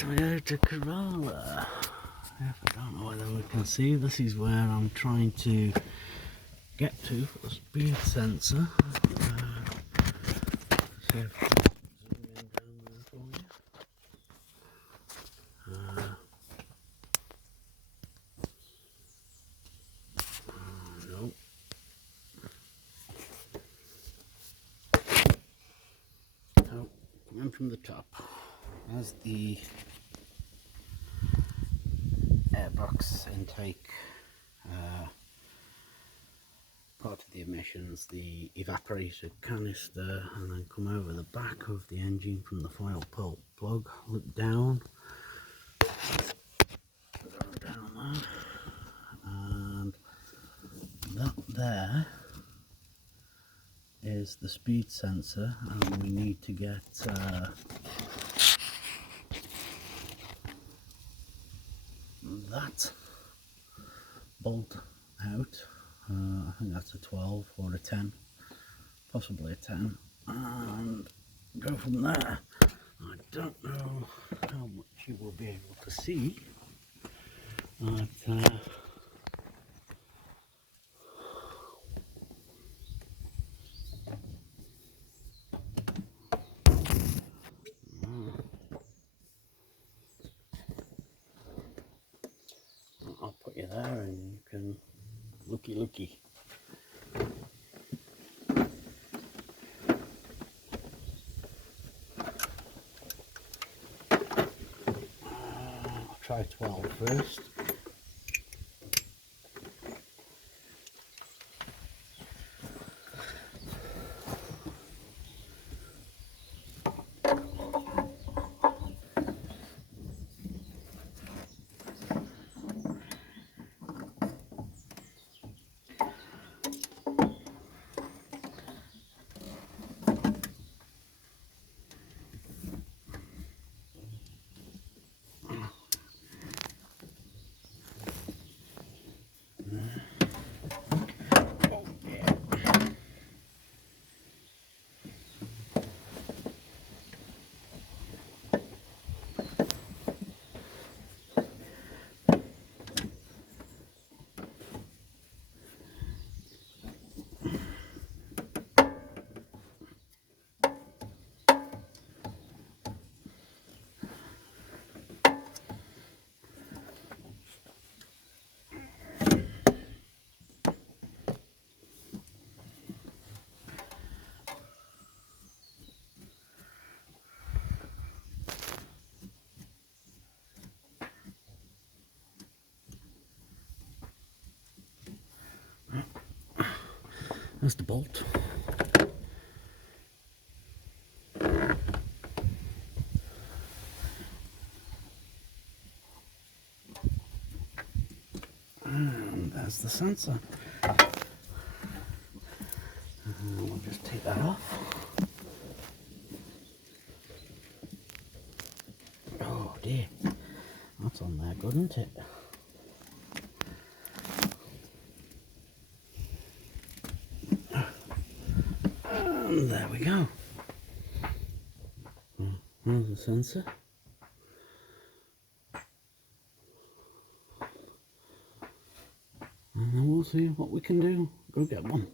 Toyota Corolla. I don't know whether we can see, this is where I'm trying to get to for the speed sensor. See if I can zoom in down there for you. No. So, coming from the top, as the airbox intake, part of the emissions, the evaporated canister, and then come over the back of the engine from the foil plug, look down, down there, and that there is the speed sensor, and we need to get that bolt out. I think that's a 12 or a 10, possibly a 10, and go from there. I don't know how much you will be able to see, but I'll put you there and you can looky. I'll try 12 first. That's the bolt. And there's the sensor. We'll just take that off. Oh dear, that's on there good, isn't it? And there we go. There's the sensor. And then we'll see what we can do. Go get one.